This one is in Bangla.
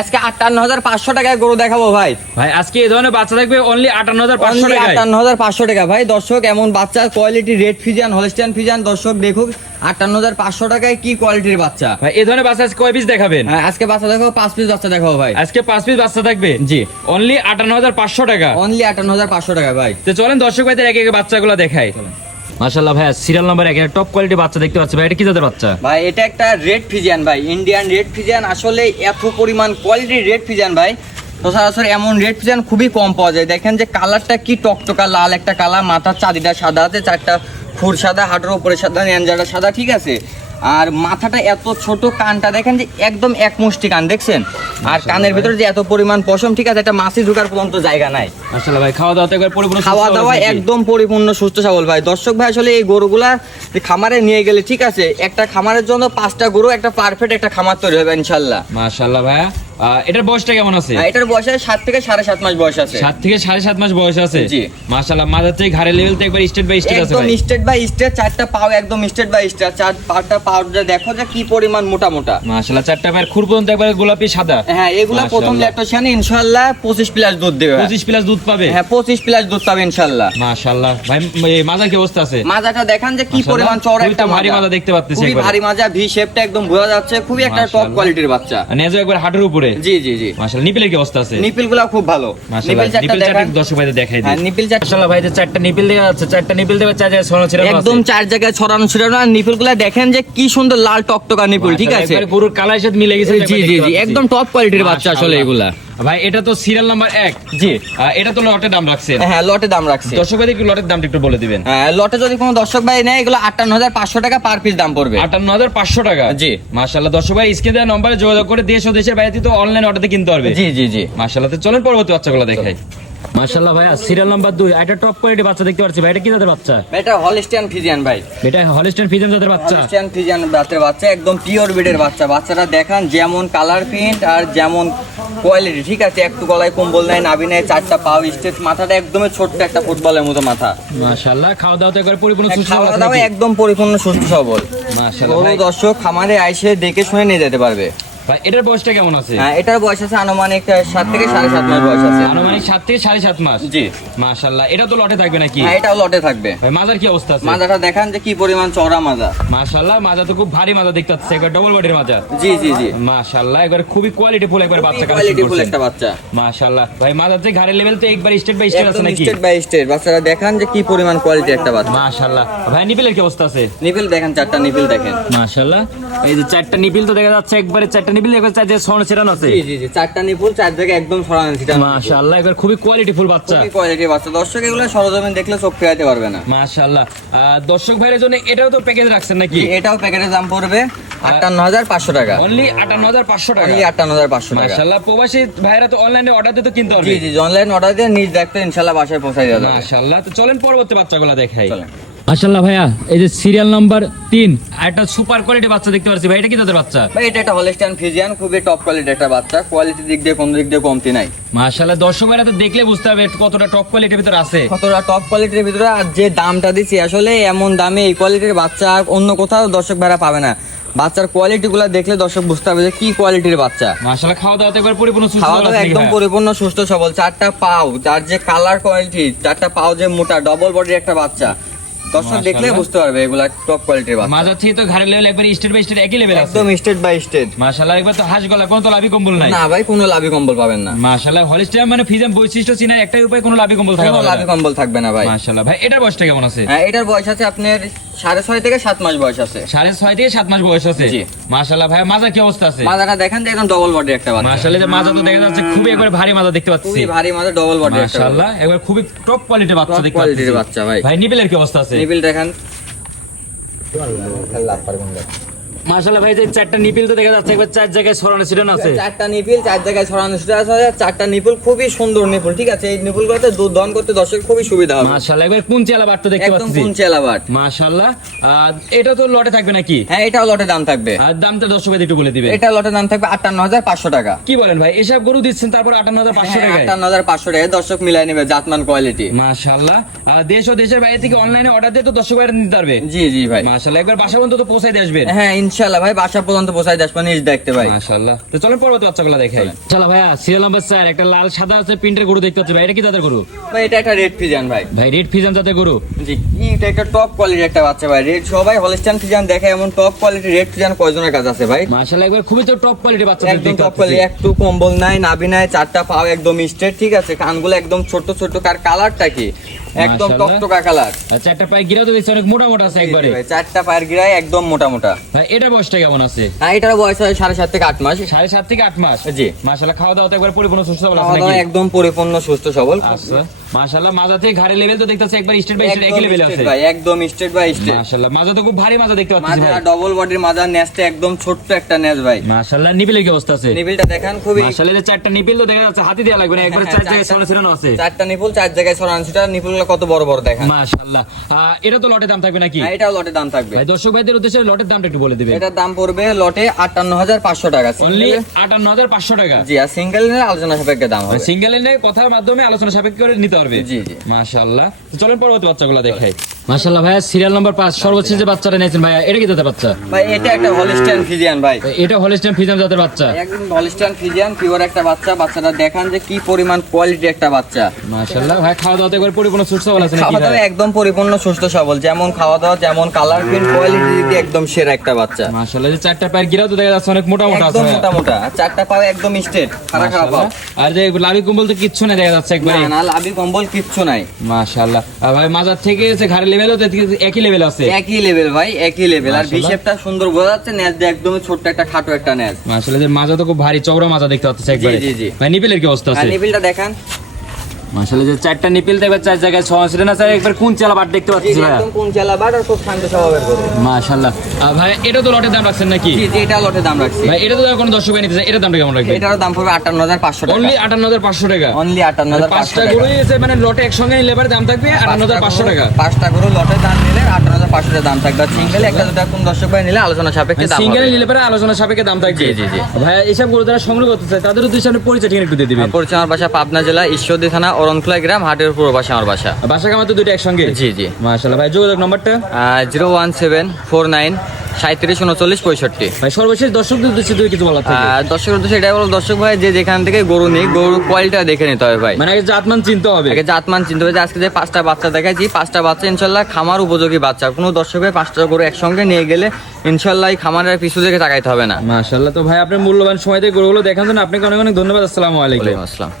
আজকে আটান্ন হাজার পাঁচশো টাকায় গরু দেখাবো ভাই। ভাই আজকে এই ধরনের বাচ্চা থাকবে অনলি আটান্ন হাজার পাঁচশো Only টাকায়? 58,500 টাকা ভাই দর্শক এমন বাচ্চা quality red Friesian Holstein Friesian দর্শক দেখুক আটান্ন হাজার পাঁচশো টাকায় কি কোয়ালিটির বাচ্চা। ভাই এই ধরনের বাচ্চা আজকে কয় পিস দেখাবেন? হ্যাঁ, আজকে বাচ্চা দেখো পাঁচ পিস বাচ্চা দেখাবো ভাই। আজকে পাঁচ পিস বাচ্চা থাকবে? জি। অনলি আটান্ন হাজার পাঁচশো টাকা। অনলি আটান্ন হাজার পাঁচশো টাকা ভাই। তো চলেন দর্শক ভাইদের এক এক বাচ্চাগুলো দেখাই। মাশাল্লাহ ভাই সিরিয়াল নাম্বার এক টপ কোয়ালিটি বাচ্চা দেখতে পাচ্ছি ভাই, এটা কি জাতের বাচ্চা? ভাই, এটা একটা রেড ফিজিয়ান ভাই ইন্ডিয়ান রেড ফিজিয়ান আসলে এত পরিমাণ কোয়ালিটি রেড ফিজিয়ান ভাই। তো সরাসরি এমন রেড ফিজিয়ান খুবই কম পাওয়া যায়। দেখেন যে কালারটা কি টকটকা, লাল একটা কালার মাথার চাঁদিটা সাদা আছে, চারটা ফুর সাদা, হাটের উপরে সাদা ন্যাঞ্জাটা সাদা, ঠিক আছে? আর মাথাটা এত ছোট কানটা দেখেন যে একদম এক মুষ্টি কান দেখছেন? আর কানের ভিতরে যে এত পরিমাণ পশম ঠিক আছে একটা মাছি ঢুকার পর্যন্ত জায়গা নাই। ভাই খাওয়া দাওয়া একবার পরিপূর্ণ খাওয়া দাওয়া একদম পরিপূর্ণ সুস্থ সবল ভাই। দর্শক ভাই আসলে এই গরুগুলা গুলা খামারে নিয়ে গেলে ঠিক আছে একটা খামারের জন্য পাঁচটা গরু একটা পারফেক্ট একটা খামার তৈরি হবে ইনশাল্লাহ মাশাল্লাহ ভাইয়া। আহ, এটার বয়সটা কেমন আছে? এটার বয়স সাত থেকে সাড়ে সাত মাস বয়স আছে। সাত থেকে সাড়ে সাত মাস বয়স আছে? জি। মাশাল্লাহ মাথার থেকে লেভেল তো একবার স্টেট বাই স্টেট আছে একদম স্টেট বাই স্টেট চারটা পাও একদম স্টেট বাই স্টেট চার পাঁচটা পাও দেখো যে কি পরিমাণ মোটা মোটা। মাশাল্লাহ চারটা পায়ের খুর পর্যন্ত একবার গোলাপি সাদা? হ্যাঁ এগুলা প্রথম ইনশাল্লাহ পঁচিশ প্লাস দুধ দেবে। পঁচিশ প্লাস দুধ পাবে? হ্যাঁ পঁচিশ প্লাস দুধ পাবে ইনশাল্লাহ মাশাল্লাহ ভাই মাজার কি অবস্থা আছে? মাজাটা দেখান যে কি পরিমাণ চড়া একটা ভারী মাজা দেখতে পাচ্তেছি ভারী মাজা ভি শেপটা একদম বোঝা যাচ্ছে খুবই একটা টপ কোয়ালিটির বাচ্চা। নেজো একবার হাঁটুর উপরে। জি জি জি। মাশাআল্লাহ নিপিলের কি অবস্থা আছে? নিপিলগুলো খুব ভালো। নিপিল চারটা দর্শক ভাইদের দেখাই হ্যাঁ দিই নিপিল চারটা চারটা নিপিল দেখা যাচ্ছে চারটা নিপিল দেবে চার জায়গায় ছড়ানো ছিল একদম চার জায়গায় ছড়ানো ছিল আর নিপিলগুলা দেখেন যে কি সুন্দর লাল টকটকা নিপিল ঠিক আছে? পুরো কালার সাথে মিলে গেছে জি জি জি একদম টপ কোয়ালিটির বাচ্চা আসলে এগুলা। ভাই এটা তো সিরিয়াল নাম্বার এক। জি। এটা তো লটের দাম রাখছে হ্যাঁ লটে দাম রাখছে। দর্শক ভাই একটু লটের দামটা একটু বলে দিবেন। হ্যাঁ, লটে যদি কোনো দর্শক ভাই নেয় এগুলো আটান্ন হাজার পাঁচশো টাকা পার পিস দাম পড়বে। আটান্ন হাজার পাঁচশো টাকা? জি। মার্শাল্লাহ দর্শক ভাই স্ক্রিনে দেওয়া নম্বরে যোগাযোগ করে দেশ ও দেশের বাইরে তো অনলাইন অর্ডারতে কিনতে পারবে। জি জি জি। মার্শাল্লাহ চলেন পরবর্তী বাচ্চাগুলো দেখাই। মাশাল্লাহ ভাইয়া সিরিয়াল নাম্বার দুই। এটা টপ কোয়ালিটি বাচ্চা দেখতে পাচ্ছি ভাই এটা কি জাতের বাচ্চা? এটা হলিস্টিয়ান ফিজিয়ান ভাই। এটা জাতের বাচ্চা? হলিস্টিয়ান ফিজিয়ান বাচ্চার বাচ্চা একদম পিওর বিডের বাচ্চা। বাচ্চাটা দেখান যেমন কালার প্রিন্ট আর যেমন কোয়ালিটি ঠিক আছে? একটু গলায় কম্বল নাই নাবি নাই চারটা পাও স্টেট মাথাটা একদমই ছোট্ট একটা ফুটবলের মতো মাথা। মাশাল্লাহ খাওয়া দাওয়া তো পরিপূর্ণ সুস্থ খাওয়া দাওয়া একদম পরিপূর্ণ সুস্থ সবল ভাই। দর্শক খামারে আইসে দেখে শুনে নিয়ে যেতে পারবে। ভাই এটার বয়সটা কেমন আছে? হ্যাঁ এটার বয়স আছে আনুমানিক সাত থেকে সাড়ে সাত মাস বয়স আছে। আনুমানিক সাত থেকে সাড়ে সাত মাস? জি। মাশাল্লাহ এটা তো লটে থাকবে নাকি? হ্যাঁ এটাও লটে থাকবে। ভাই মাজার কি অবস্থা আছে? মাজাটা দেখান যে কি পরিমাণ চওড়া মাজা। মাশাল্লাহ মাজা তো খুব ভারী মাজা দেখতে পাচ্ছি একবার ডবল বডির মাজা। জি জি জি। মাশাল্লাহ একবার খুবই কোয়ালিটি ফুল একবার বাচ্চা কোয়ালিটি ফুল একটা বাচ্চা। মাশাল্লাহ ভাই মাজার যে ঘাড়ের লেভেল তো একবার স্টেট বাই স্টেট আছে নাকি? স্টেট বাই স্টেট বাচ্চারা দেখান যে কি পরিমাণ কোয়ালিটি একটা বাচ্চা। মাশাল্লাহ ভাই নিপিলের কি অবস্থা আছে? নিপিল দেখেন চারটা নিপিল দেখেন। মাশাল্লাহ এই যে চারটা নিপিল তো দেখা যাচ্ছে একবারে চারটা নিপিল একবার চার জায়গায় ছড়ানো ছেড়ানো আছে। জি জি জি চারটা নিপুল চার জায়গায় একদম ছড়ানো ছিটানো মাশাল্লাহ একবার খুবই কোয়ালিটি ফুল বাচ্চা। খুবই কোয়ালিটি বাচ্চা। দর্শক এগুলো সরজমিন দেখলে চোখ ফেরাতে পারবে না। মাশাল্লাহ দর্শক ভাইয়ের জন্য এটাও তো প্যাকেজ রাখছেন নাকি? এটাও দাম পড়বে আটান্ন হাজার পাঁচশো টাকা। অনলি আটান্ন হাজার পাঁচশো টাকা? অনলি আটান্ন হাজার পাঁচশো টাকা। প্রবাসী ভাইরা তো অনলাইনে অর্ডার দিতে কিনতে জি পারবে। জি অনলাইন অর্ডার দিয়ে নিজ দেখতে ইনশাল্লাহ বাসায় পৌঁছাই দেওয়া যাবে। তো চলেন পরবর্তী বাচ্চাগুলো দেখাই। চলেন। মাশাল্লাহ ভাইয়া এই যে সিরিয়াল নাম্বার তিন। একটা সুপার কোয়ালিটি বাচ্চা দেখতে পাচ্ছি ভাই এটা কি তাদের বাচ্চা? ভাই এটা একটা হলিস্টান ফিজিয়ান খুবই টপ কোয়ালিটি একটা বাচ্চা। কোয়ালিটি দিক দিয়ে কোনো দিক দিয়ে কমতি নাই। মাশাল্লাহ দর্শক ভাইরা তো দেখলে বুঝতে হবে কতটা টপ কোয়ালিটির ভিতরে আছে। কতটা টপ কোয়ালিটির ভিতরে আর যে দামটা দিচ্ছি আসলে এমন দামে এই কোয়ালিটির বাচ্চা আর অন্য কোথাও দর্শক ভাড়া পাবে না। বাচ্চার কোয়ালিটি গুলা দেখলে দর্শক বুঝতে হবে যে কি কোয়ালিটির বাচ্চা। মাশাল্লাহ খাওয়া দাওয়া একবার পরিপূর্ণ সুস্থ খাওয়া দাওয়া একদম পরিপূর্ণ সুস্থ সবল। চারটা পাও যার যে কালার কোয়ালিটি চারটা পাও যে মোটা ডবল বডির একটা বাচ্চা। দর্শক দেখলে বুঝতে পারবে এগুলা টপ কোয়ালিটির বাচ্চা। মাজার থেকে তো ঘাড়ের লেভেল একবার স্টেট বাই স্টেট একই লেভেল আছে। একদম স্টেট বাই স্টেট মাশাআল্লাহ একবার তো হাঁস গলা কোনো তো লাভি কম্বল নাই। না ভাই কোনো লাভি কম্বল পাবেন না। মাশাল্লাহ হলিস্টার মানে ফিজাম বৈশিষ্ট্য চিনার একটাই উপায় কোনো লাভি কম্বল থাকবে না। লাভি কম্বল থাকবে না ভাই। মাশাল্লাহ ভাই এটার বয়সটা কেমন আছে? হ্যাঁ এটার বয়স আছে আপনার সাড়ে ছয় থেকে সাত মাস বয়স আছে। সাড়ে ছয় থেকে সাত মাস বয়স আছে? মাশাল্লাহ ভাই মাজা কি অবস্থা আছে? মাজাটা দেখেন যে একদম ডবল বডি একটা বাচ্চা। মাশাল্লাহ যে মাজা তো দেখা যাচ্ছে খুবই একবার ভারী মাজা দেখতে পাচ্ছি। খুবই ভারী মাজা ডবল বডি একটা মাশাল্লাহ একবার খুবই টপ কোয়ালিটির বাচ্চা দেখতে পাচ্ছি। কোয়ালিটির বাচ্চা ভাই। ভাই নিপিলের কি অবস্থা আছে? নিবিল দেখেন। মাশাল্লাহ ভাই যে চারটা নিপিল তো দেখা যাচ্ছে একবার চার জায়গায় ছড়ানো ছিটানো আছে। চারটা নিপিল চার জায়গায় ছড়ানো ছিটা আছে চারটা নিপুল খুবই সুন্দর নিপুল ঠিক আছে? এই দুধ দহন করতে দর্শক খুবই সুবিধা হবে। একবার কোন চেলা বাট্ট দেখতে একদম পাচ্ছি। মাশাল্লাহ আহ, এটা তো লটে থাকবে নাকি? হ্যাঁ এটাও লটে দাম থাকবে। আর দামটা দর্শক ভাই একটু বলে দিবে এটা লটে দাম থাকবে আটান্ন হাজার পাঁচশো টাকা। কি বলেন ভাই এসব গরু দিচ্ছেন তারপর আটান্ন হাজার পাঁচশো হ্যাঁ, টাকায়? হাজার পাঁচশো টাকা দর্শক মিলাই নেবে জাতমান কোয়ালিটি দেশ ও দেশের বাইরে থেকে অনলাইনে অর্ডার দিয়ে তো দর্শক ভাইরা নিতে পারবে। জি জি ভাই। মাশাল্লাহ একবার বাসা পর্যন্ত তো পৌঁছাই দিয়ে আসবেন। হ্যাঁ ইনশাআল্লাহ ভাই বাসা পর্যন্ত যাস মানে দেখতে ভাই। মাশাআল্লাহ। তো চলেন পরবর্তী বাচ্চাগুলো দেখাই। চলো ভাইয়া সিরিয়াল নাম্বার স্যার একটা লাল সাদা আছে প্রিন্টের গরু দেখতে পাচ্ছি ভাই এটা কি জাতের গরু? ভাই এটা একটা রেড ফিজিয়ান ভাই। ভাই রেড ফিজান জাতের গরু। জি এটা একটা টপ কোয়ালিটির একটা বাচ্চা ভাই। রেড সবাই হলিস্টান ফিজিয়ান দেখে এমন টপ কোয়ালিটির রেড ফিজিয়ান কয়জনের কাছে আছে ভাই? মাশাআল্লাহ একবার খুবই তো টপ কোয়ালিটি বাচ্চা একদম টপ কোয়ালিটি একটু কম্বল নাই নাভি নাই চারটা পাও একদম স্ট্রেট ঠিক আছে? কানগুলো একদম ছোট ছোট কার কালারটা কি? একদম। টকটকা কালার। চারটা পায়ে গিরাও তো দেখছি অনেক মোটা মোটা আছে একবারে। ভাই চারটা পায়ের গিরায় একদম মোটা মোটা। ভাই এটা বয়সটা কেমন আছে? হ্যাঁ এটার বয়স হয় সাড়ে সাত থেকে আট মাস। সাড়ে সাত থেকে আট মাস? জি। মাসালা খাওয়া দাওয়া তো একবার পরিপূর্ণ সুস্থ সবল একদম পরিপূর্ণ সুস্থ সবল। আচ্ছা। মাশাআল্লাহ মাজা থেকে ঘাড়ের লেভেল তো দেখতেছে একবার স্টেট বাই স্টেট একই লেভেল আছে। ভাই একদম স্ট্রেট বাই স্ট্রেট মাশাআল্লাহ মাজা তো খুব ভারী মাজা দেখতে পাচ্ছি মাজা ডবল বডির মাজা নেজটা একদম ছোট্ট একটা নেজ ভাই। মাশাআল্লাহ নিপিলের কি অবস্থা আছে? নিবিলটা দেখেন খুবই মাশাআল্লাহ চারটা নিপিল তো দেখা যাচ্ছে হাতি লাগবে না একবার হ্যাঁ, চার জায়গায় চারটা- ছড়া ছিটানো আছে। চারটা নিপুল চার জায়গায় ছড়ানো সেটা নিপুলগুলো কত বড় বড় দেখেন। মাশাআল্লাহ এটা তো লটের দাম থাকবে নাকি? হ্যাঁ, এটাও লটে দাম থাকবে। ভাই দর্শক ভাইদের উদ্দেশ্যে লটের দামটা একটু বলে দিবেন। এটার দাম পড়বে লটে আটান্ন হাজার পাঁচশো টাকা। অনলি Single- আটান্ন হাজার পাঁচশো টাকা। জি আর সিঙ্গেল নিলে আলোচনা সাপেক্ষে দাম হবে। সিঙ্গেল এনে কথার মাধ্যমে আলোচনা সাপেক্ষে করে নিতে পারবে? জি, জি। মাশাআল্লাহ। চলেন পরবর্তী বাচ্চাগুলো দেখাই। মাশাআল্লাহ ভাইয়া সিরিয়াল নাম্বার যে বাচ্চাটা নিয়েছেন ভাইয়া এটা কি জাতের বাচ্চা? ভাই এটা একটা হলিস্টাইন ভাই। এটা হলিস্টাইন জাতের বাচ্চা? একদম হলিস্টাইন পিওর একটা বাচ্চা। বাচ্চাটা দেখান যে কি পরিমাণ কোয়ালিটি একটা বাচ্চা। মাশাআল্লাহ ভাই খাওয়া দাওয়া তো একবার পরিপূর্ণ সুস্থ সবল আছে নাকি খাওয়া দাওয়া একদম পরিপূর্ণ সুস্থ সবল। যেমন খাওয়া দাওয়া যেমন কালার প্রিন্ট কোয়ালিটি দিকে একদম সেরা একটা বাচ্চা। মাশাআল্লাহ যে চারটা পায়ের গিরাও তো দেখা যাচ্ছে অনেক মোটা মোটা আছে একদম মোটা মোটা আর চারটা পাও একদম স্ট্রেট পাও। আর যে লাভি কুম্বল তো কিচ্ছু না দেখা যাচ্ছে একবারে না না লাভি কম্বল কিচ্ছু নাই। মাশাআল্লাহ। আর ভাই মাজার থেকে যে ঘাড়ের লেভেলও একই লেভেল আছে। একই লেভেল ভাই একই লেভেল। আর। বিশেপটা সুন্দর বোঝা যাচ্ছে দিয়ে একদমই ছোট্ট একটা খাটো একটা নেজ। মাশাআল্লাহ যে মাজা তো খুব ভারী চওড়া মাজা দেখতে পাচ্ছি একবারে। জি, জি। ভাই নিপিলের কি অবস্থা আর আছে? নিপিলটা দেখান। মাশাআল্লাহ যে চারটা নিপিল দেখবে চার জায়গায় ছয় সেটা না স্যার? একবার কোন চালা বাট দেখতে পাচ্ছি ভাই একদম কোন চালা বাট আর খুব শান্ত স্বভাবের গরু। মাশাআল্লাহ। ভাই এটা তো লটের দাম রাখছেন নাকি? জি জি এটা লটে দাম রাখছি। ভাই এটা তো আর কোনো দর্শক নিতে চায় এটার দামটা কেমন রাখবেন এটারও দাম পড়বে আটান্ন হাজার পাঁচশো টাকা। অনলি আটান্ন হাজার পাঁচশো টাকা? অনলি আটান্ন হাজার পাঁচশো পাঁচটা আছে মানে লটে একসঙ্গে নিলে পরে দাম থাকবে আটান্ন হাজার পাঁচশো টাকা। পাঁচটা গরু লটে দাম নিলে আটান্ন হাজার পাঁচশো টাকা দাম থাকবে। সিঙ্গেল একটা দুটা কোন দর্শক ভাই নিলে আলোচনা সাপেক্ষে দাম সিঙ্গেল নিলে পরে আলোচনা সাপেক্ষে দাম থাকবে। জি, জি, জি। ভাই এইসব গরু যারা সংগ্রহ করতে চায় তাদের উদ্দেশ্যে আপনি পরিচয় ঠিকানা একটু দিয়ে দিবেন পরিচয় আমার বাসা পাবনা জেলা ঈশ্বরদী থানা অরণখোলা গ্রাম হাটের পুরো বাসা আমার বাসা। বাসা কামাতে তো দুটো একসঙ্গে? জি জি। মাশাআল্লাহ। ভাই যোগাযোগ নাম্বারটা? Zero one seven four nine সাঁত্রিশ উনচল্লিশ পঁয়ষট্টি। ভাই সর্বশেষ দর্শকদের উদ্দেশ্যে তুই কিছু বলার থাকে? দর্শক উদ্দেশ্যে এটাই বলো দর্শক ভাই যে যেখান থেকে গরু নেই গরুর কোয়ালিটিটা দেখে নিতে হবে ভাই। মানে আগে জাতমান চিনতে হবে। আগে জাতমান চিনতে হবে যে আজকে যে পাঁচটা বাচ্চা দেখাইছি পাঁচটা বাচ্চা ইনশাল্লাহ খামার উপযোগী বাচ্চা। কোনো দর্শক ভাই পাঁচটা গরু একসঙ্গে নিয়ে গেলে ইনশাল্লাহ এই খামারের পিছু থেকে তাকাইতে হবে না। মাশাআল্লাহ। তো ভাই আপনার মূল্যবান সময় থেকে গরুগুলো দেখার জন্য আপনাকে অনেক অনেক ধন্যবাদ। আসসালামু আলাইকুম। আসসালাম।